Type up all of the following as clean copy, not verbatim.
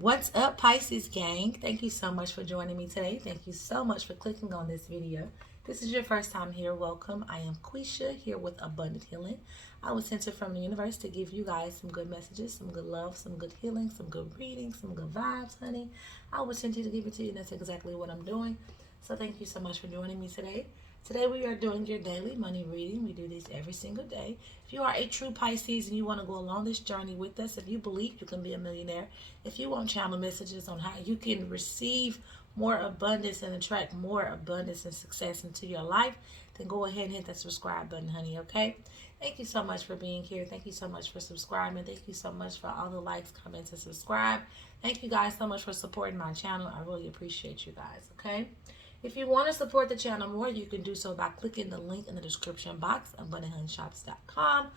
What's up, Pisces gang? Thank you so much for joining me today. Thank you so much for clicking on this video. This is your first time here. Welcome. I am Quisha here with Abundant Healing. I was sent from the universe to give you guys some good messages, some good love, some good healing, some good reading, some good vibes, honey. I was sent here to give it to you, and that's exactly what I'm doing. So thank you so much for joining me today. Today we are doing your daily money reading. We do this every single day. If you are a true Pisces and you want to go along this journey with us, if you believe you can be a millionaire, if you want channel messages on how you can receive more abundance and attract more abundance and success into your life, then go ahead and hit that subscribe button, honey, okay? Thank you so much for being here. Thank you so much for subscribing. Thank you so much for all the likes, comments, and subscribe. Thank you guys so much for supporting my channel. I really appreciate you guys, okay? If you want to support the channel more, you can do so by clicking the link in the description box on abundanthoneshops.com.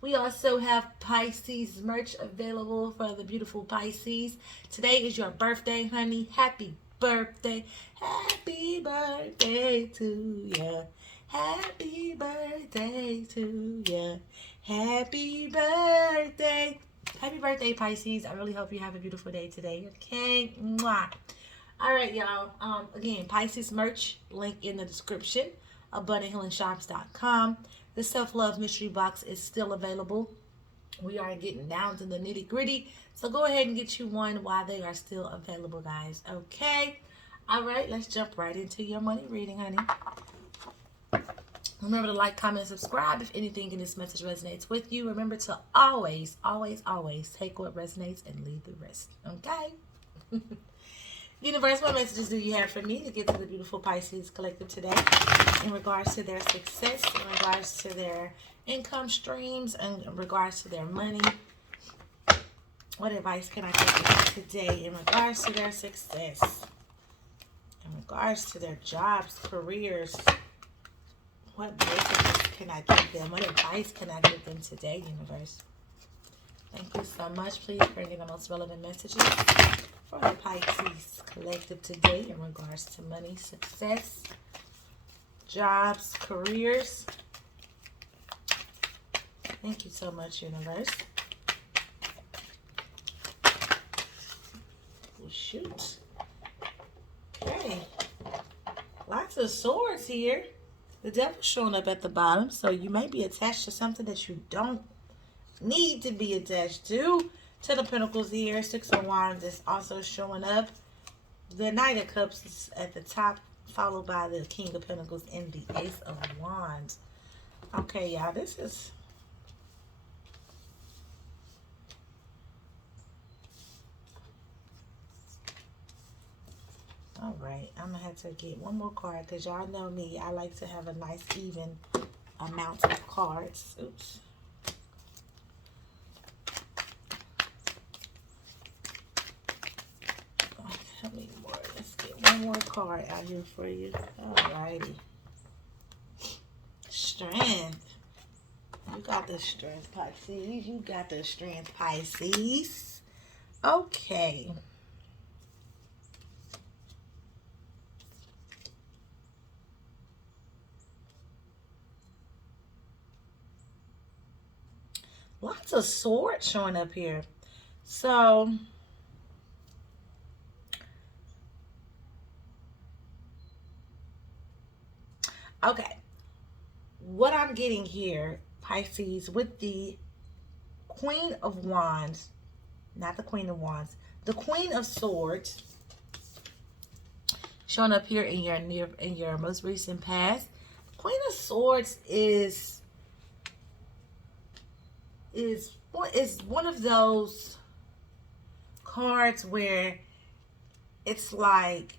We also have Pisces merch available for the beautiful Pisces. Today is your birthday, honey. Happy birthday. Happy birthday to ya. Happy birthday to ya. Happy birthday. Happy birthday, Pisces. I really hope you have a beautiful day today. Okay? Mwah. All right, y'all. Again, Pisces merch, link in the description. AbundantHealingShops.com. The self-love mystery box is still available. We are getting down to the nitty-gritty, so go ahead and get you one while they are still available, guys. Okay? All right, let's jump right into your money reading, honey. Remember to like, comment, and subscribe if anything in this message resonates with you. Remember to always, always, always take what resonates and leave the rest. Okay? Universe, what messages do you have for me to get to the beautiful Pisces collective today in regards to their success, in regards to their income streams, and in regards to their money? What advice can I give you today in regards to their success, in regards to their jobs, careers? What messages can I give them? What advice can I give them today, universe? Thank you so much. Please bring in the most relevant messages for the Pisces collective today in regards to money, success, jobs, careers. Thank you so much, universe. Oh, shoot. Okay. Lots of swords here. The devil's showing up at the bottom, so you may be attached to something that you don't need to be attached to. Ten of Pentacles here. Six of Wands is also showing up. The Knight of Cups is at the top, followed by the King of Pentacles and the Ace of Wands. Okay, y'all, this is... all right, I'm going to have to get one more card because y'all know me. I like to have a nice, even amount of cards. Oops. How many more? Let's get one more card out here for you. Alrighty. Strength. You got the strength, Pisces. You got the strength, Pisces. Okay. Lots of swords showing up here. So... okay, what I'm getting here, Pisces, with the Queen of Wands, not the Queen of Wands, the Queen of Swords, showing up here in your most recent past. Queen of Swords is one of those cards where it's like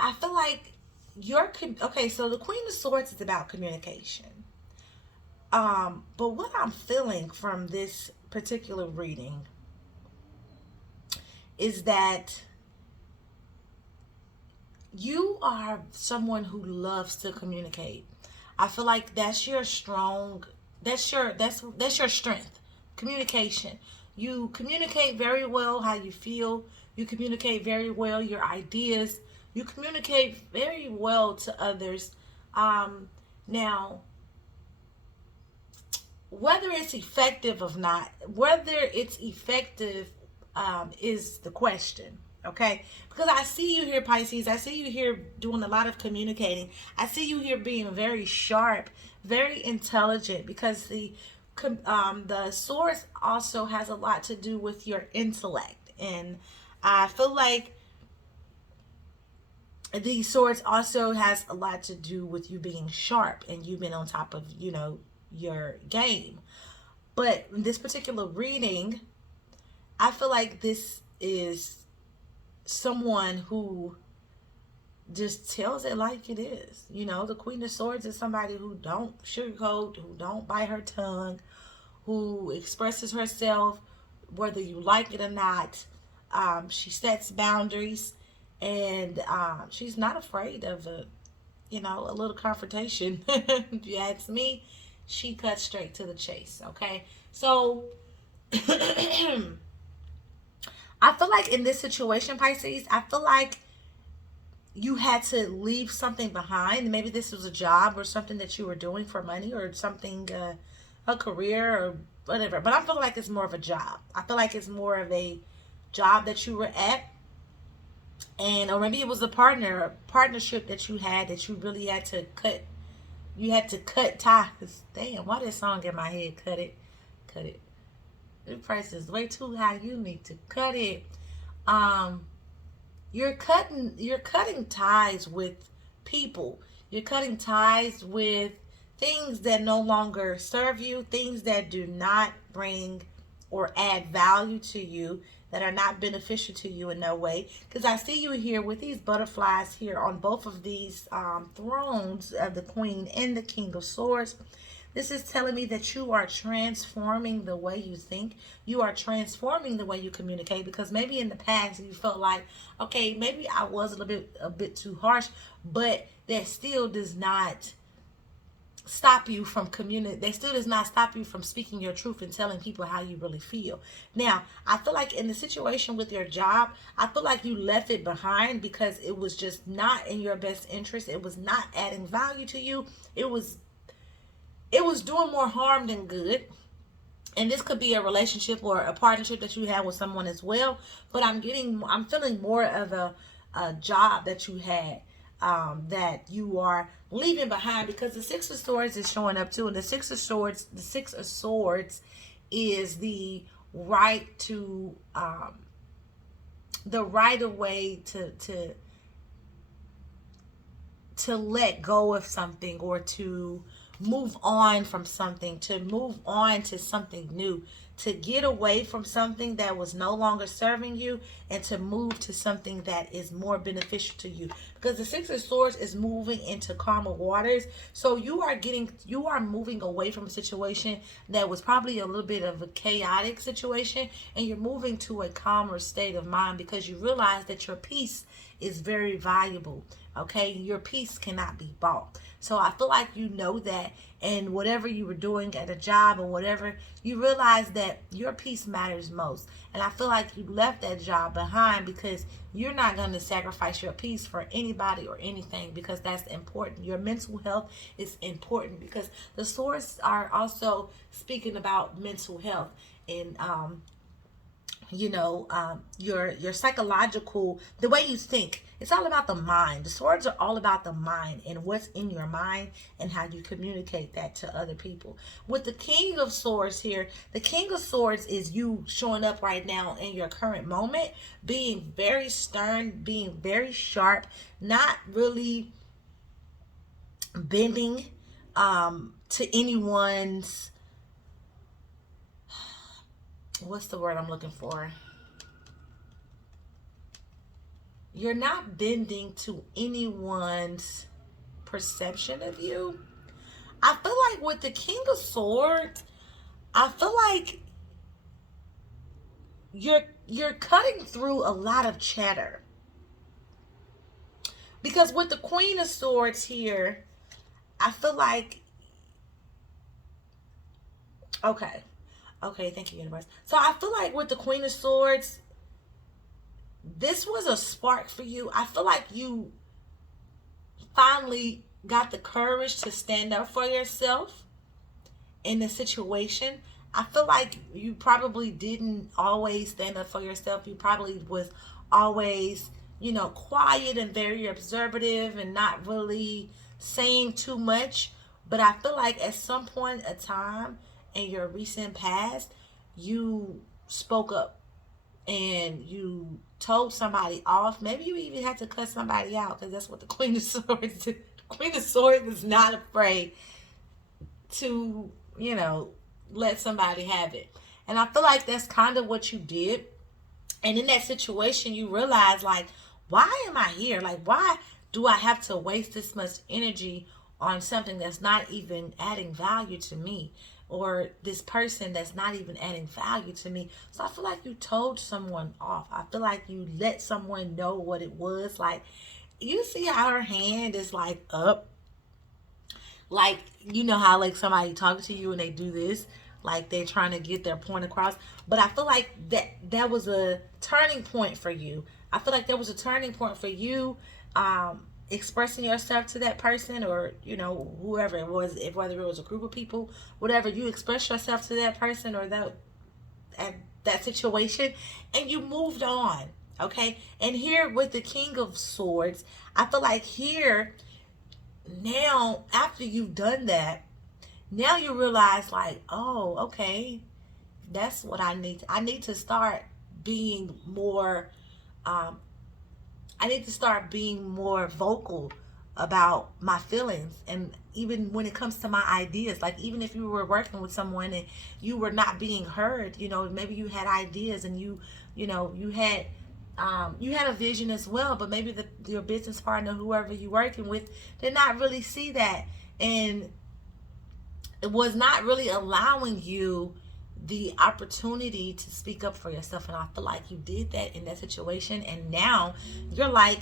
I feel like okay, so the Queen of Swords is about communication. But what I'm feeling from this particular reading is that you are someone who loves to communicate. I feel like that's your strength. Communication. You communicate very well how you feel. You communicate very well your ideas. You communicate very well to others. Now, whether it's effective or not, whether it's effective is the question. Okay, because I see you here, Pisces. I see you here doing a lot of communicating. I see you here being very sharp, very intelligent. Because the source also has a lot to do with your intellect, and I feel like the source also has a lot to do with you being sharp and you being on top of your game. But in this particular reading, I feel like this is someone who just tells it like it is. The Queen of Swords is somebody who don't sugarcoat, who don't bite her tongue, who expresses herself whether you like it or not. She sets boundaries, and she's not afraid of a little confrontation. If you ask me, she cuts straight to the chase. Okay, so I feel like in this situation, Pisces, I feel like you had to leave something behind. Maybe this was a job or something that you were doing for money, or something, a career or whatever. But I feel like it's more of a job. I feel like it's more of a job that you were at, and or maybe it was a partnership that you had, that you really had to cut. You had to cut ties. Damn, why this song in my head? Cut it, cut it. The price is way too high. You need to cut it. Um, you're cutting ties with people. You're cutting ties with things that no longer serve you, things that do not bring or add value to you, that are not beneficial to you in no way. Because I see you here with these butterflies here on both of these thrones of the Queen and the King of Swords. This is telling me that you are transforming the way you think. You are transforming the way you communicate, because maybe in the past you felt like, okay, maybe I was a bit too harsh, but that still does not stop you from communicating. They still does not stop you from speaking your truth and telling people how you really feel. Now, I feel like in the situation with your job, I feel like you left it behind because it was just not in your best interest. It was not adding value to you. It was doing more harm than good. And this could be a relationship or a partnership that you have with someone as well. But I'm feeling more of a job that you had, that you are leaving behind, because the Six of Swords is showing up too. And the Six of Swords is right to the right of way to let go of something, or to move on from something, to move on to something new, to get away from something that was no longer serving you, and to move to something that is more beneficial to you. Because the Six of Swords is moving into calmer waters. So you are moving away from a situation that was probably a little bit of a chaotic situation, and you're moving to a calmer state of mind, because you realize that your peace is very valuable. Okay, your peace cannot be bought. So I feel like you know that, and whatever you were doing at a job or whatever, you realize that your peace matters most. And I feel like you left that job behind because you're not going to sacrifice your peace for anybody or anything, because that's important. Your mental health is important, because the swords are also speaking about mental health, and your psychological, the way you think. It's all about the mind. The swords are all about the mind and what's in your mind, and how you communicate that to other people. With the King of Swords here, the King of Swords is you showing up right now in your current moment, being very stern, being very sharp, not really bending to anyone's, what's the word I'm looking for? You're not bending to anyone's perception of you. I feel like with the King of Swords, I feel like you're cutting through a lot of chatter. Because with the Queen of Swords here, I feel like, okay, thank you, universe. So I feel like with the Queen of Swords, this was a spark for you. I feel like you finally got the courage to stand up for yourself, in the situation, I feel like you probably didn't always stand up for yourself. You probably was always, quiet and very observative and not really saying too much. But I feel like at some point of time in your recent past, you spoke up and you told somebody off. Maybe you even had to cut somebody out, because that's what the Queen of Swords did. The Queen of Swords is not afraid to, let somebody have it. And I feel like that's kind of what you did. And in that situation, you realize, like, why am I here? Like, why do I have to waste this much energy on something that's not even adding value to me? Or this person that's not even adding value to me. So I feel like you told someone off. I feel like you let someone know what it was. Like, you see how her hand is like up, like, you know how like somebody talking to you and they do this, like they're trying to get their point across. But I feel like that was a turning point for you. I feel like there was a turning point for you, expressing yourself to that person, or whoever it was, if whether it was a group of people, whatever, you express yourself to that person or that situation, and you moved on. Okay. And here with the King of Swords, I feel like here, now after you've done that, now you realize, like, oh, okay, that's what I need to start being more, um, I need to start being more vocal about my feelings. And even when it comes to my ideas, like, even if you were working with someone and you were not being heard, maybe you had ideas and you had a vision as well, but maybe your business partner, whoever you're working with, did not really see that, and it was not really allowing you the opportunity to speak up for yourself. And I feel like you did that in that situation, and now you're like,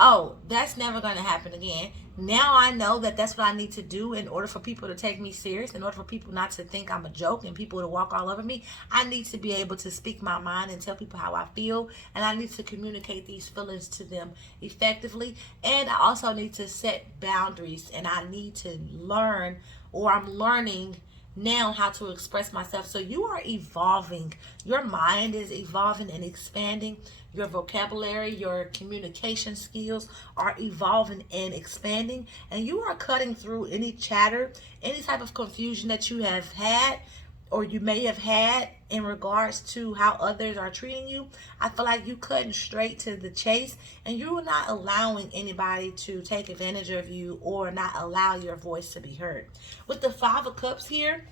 oh, that's never going to happen again. Now I know that that's what I need to do in order for people to take me serious, in order for people not to think I'm a joke and people to walk all over me. I need to be able to speak my mind and tell people how I feel, and I need to communicate these feelings to them effectively. And I also need to set boundaries, and I need to learn, or I'm learning now, how to express myself. So you are evolving. Your mind is evolving and expanding. Your vocabulary, your communication skills are evolving and expanding. And you are cutting through any chatter, any type of confusion that you have had or you may have had in regards to how others are treating you. I feel like you cutting straight to the chase, and you are not allowing anybody to take advantage of you or not allow your voice to be heard. With the Five of Cups here,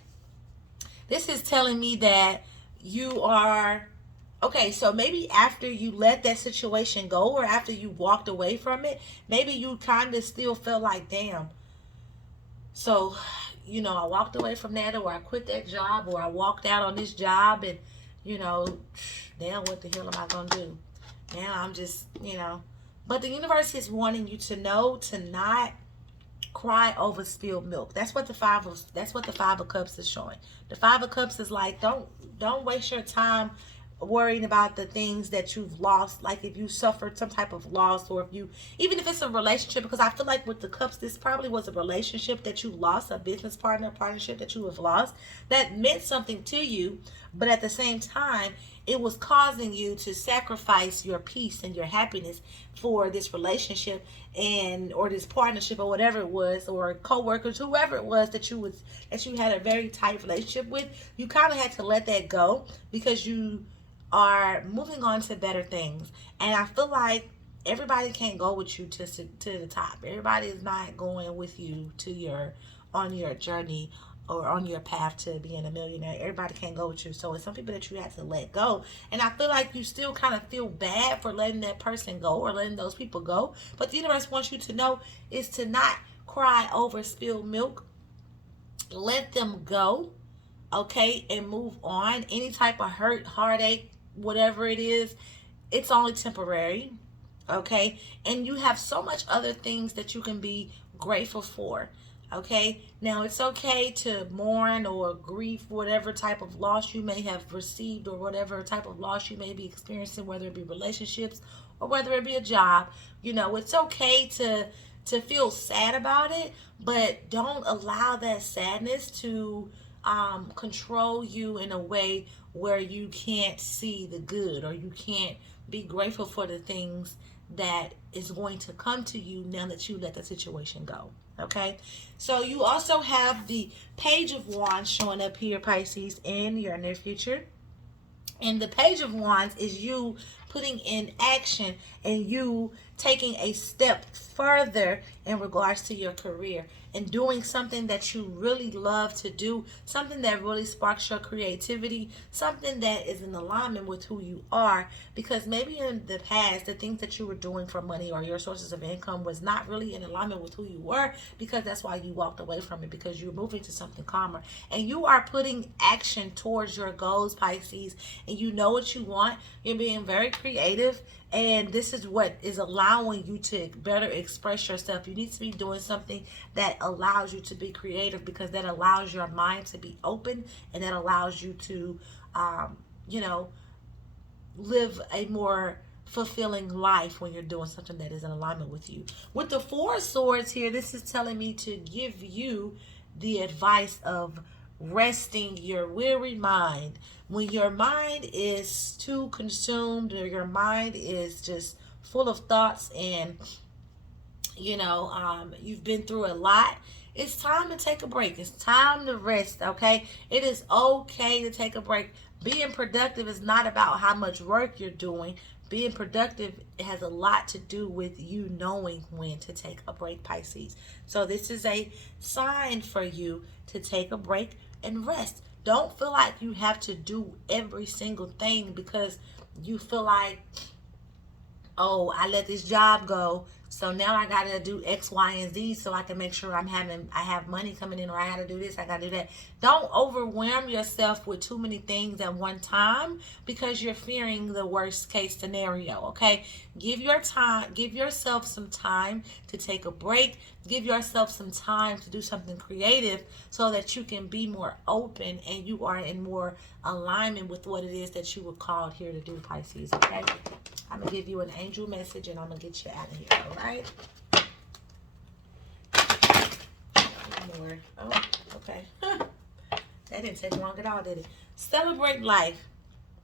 this is telling me that you are okay. So maybe after you let that situation go, or after you walked away from it, maybe you kind of still felt like, damn, so, I walked away from that, or I quit that job, or I walked out on this job, and, you know, now what the hell am I going to do? Now I'm just. But the universe is wanting you to know to not cry over spilled milk. That's what the Five of Cups is showing. The Five of Cups is like, don't waste your time worrying about the things that you've lost. Like if you suffered some type of loss, or if you, even if it's a relationship, because I feel like with the cups, this probably was a relationship that you lost, a business partner, partnership that you have lost that meant something to you, but at the same time it was causing you to sacrifice your peace and your happiness for this relationship, and or this partnership, or whatever it was, or co-workers, whoever it was that you had a very tight relationship with. You kind of had to let that go because you are moving on to better things. And I feel like everybody can't go with you to the top. Everybody is not going with you on your journey or on your path to being a millionaire. Everybody can't go with you. So it's some people that you have to let go. And I feel like you still kind of feel bad for letting that person go, or letting those people go. But the universe wants you to know is to not cry over spilled milk. Let them go, okay, and move on. Any type of hurt, heartache, whatever it is, it's only temporary, okay? And you have so much other things that you can be grateful for, okay? Now, it's okay to mourn or grieve whatever type of loss you may have received, or whatever type of loss you may be experiencing, whether it be relationships or whether it be a job. It's okay to feel sad about it, but don't allow that sadness to control you in a way where you can't see the good, or you can't be grateful for the things that is going to come to you now that you let the situation go. Okay, so you also have the Page of Wands showing up here, Pisces, in your near future. And the Page of Wands is you putting in action and you taking a step further in regards to your career and doing something that you really love to do, something that really sparks your creativity, something that is in alignment with who you are. Because maybe in the past, the things that you were doing for money or your sources of income was not really in alignment with who you were, because that's why you walked away from it, because you're moving to something calmer. And you are putting action towards your goals, Pisces, and you know what you want. You're being very creative, and this is what is allowing you to better express yourself. You need to be doing something that allows you to be creative, because that allows your mind to be open, and that allows you to you know, live a more fulfilling life when you're doing something that is in alignment with you. With the Four of Swords here, this is telling me to give you the advice of resting your weary mind. When your mind is too consumed, or your mind is just full of thoughts, and you've been through a lot, it's time to take a break. It's time to rest. Okay, it is okay to take a break. Being productive is not about how much work you're doing. Being productive has a lot to do with you knowing when to take a break, Pisces. So this is a sign for you to take a break and rest. Don't feel like you have to do every single thing because you feel like, oh, I let this job go, so now I gotta do X, Y, and Z so I can make sure I have money coming in, or I gotta do this, I gotta do that. Don't overwhelm yourself with too many things at one time, because you're fearing the worst case scenario. Okay, give yourself some time to take a break. Give yourself some time to do something creative, so that you can be more open and you are in more alignment with what it is that you were called here to do, Pisces. Okay, I'm going to give you an angel message, and I'm going to get you out of here, all right? More. Oh, okay. That didn't take long at all, did it? Celebrate life.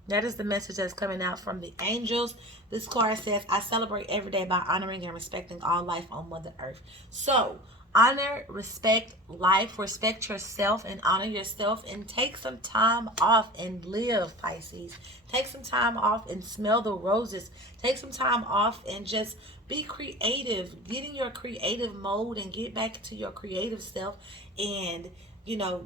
That is the message that's coming out from the angels. This card says, I celebrate every day by honoring and respecting all life on Mother Earth. So, honor, respect life, respect yourself, and honor yourself, and take some time off and live, Pisces. Take some time off and smell the roses. Take some time off and just be creative. Get in your creative mode and get back to your creative self, and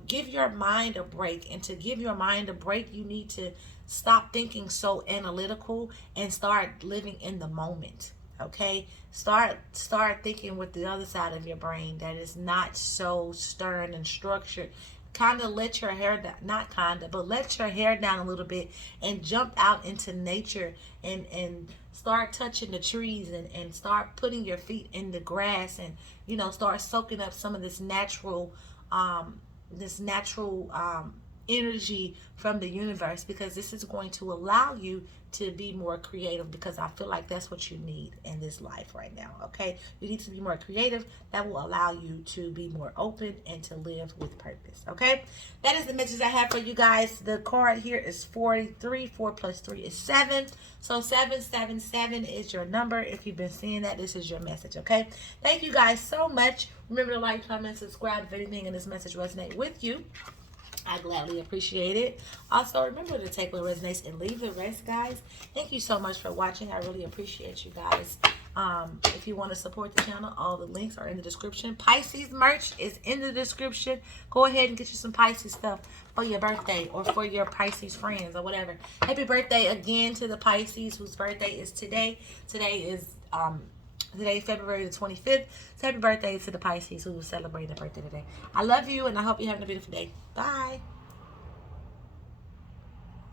give your mind a break. And to give your mind a break, you need to stop thinking so analytical and start living in the moment. Okay, start thinking with the other side of your brain that is not so stern and structured. Kind of let your hair down, not kind of, but let your hair down a little bit and jump out into nature, and start touching the trees, and start putting your feet in the grass, and start soaking up some of this natural energy from the universe, because this is going to allow you to be more creative, because I feel like that's what you need in this life right now. Okay, you need to be more creative. That will allow you to be more open and to live with purpose. Okay, that is the message I have for you guys. The card here is 43. 4 plus 3 is 7, so 777 is your number. If you've been seeing that, this is your message. Okay, thank you guys so much. Remember to like, comment, subscribe if anything in this message resonates with you. I gladly appreciate it. Also, remember to take what resonates and leave the rest, guys. Thank you so much for watching. I really appreciate you guys. If you want to support the channel, all the links are in the description. Pisces merch is in the description. Go ahead and get you some Pisces stuff for your birthday, or for your Pisces friends, or whatever. Happy birthday again to the Pisces whose birthday is today. Today, February the 25th. So happy birthday to the Pisces who is celebrating their birthday today. I love you, and I hope you're having a beautiful day. Bye.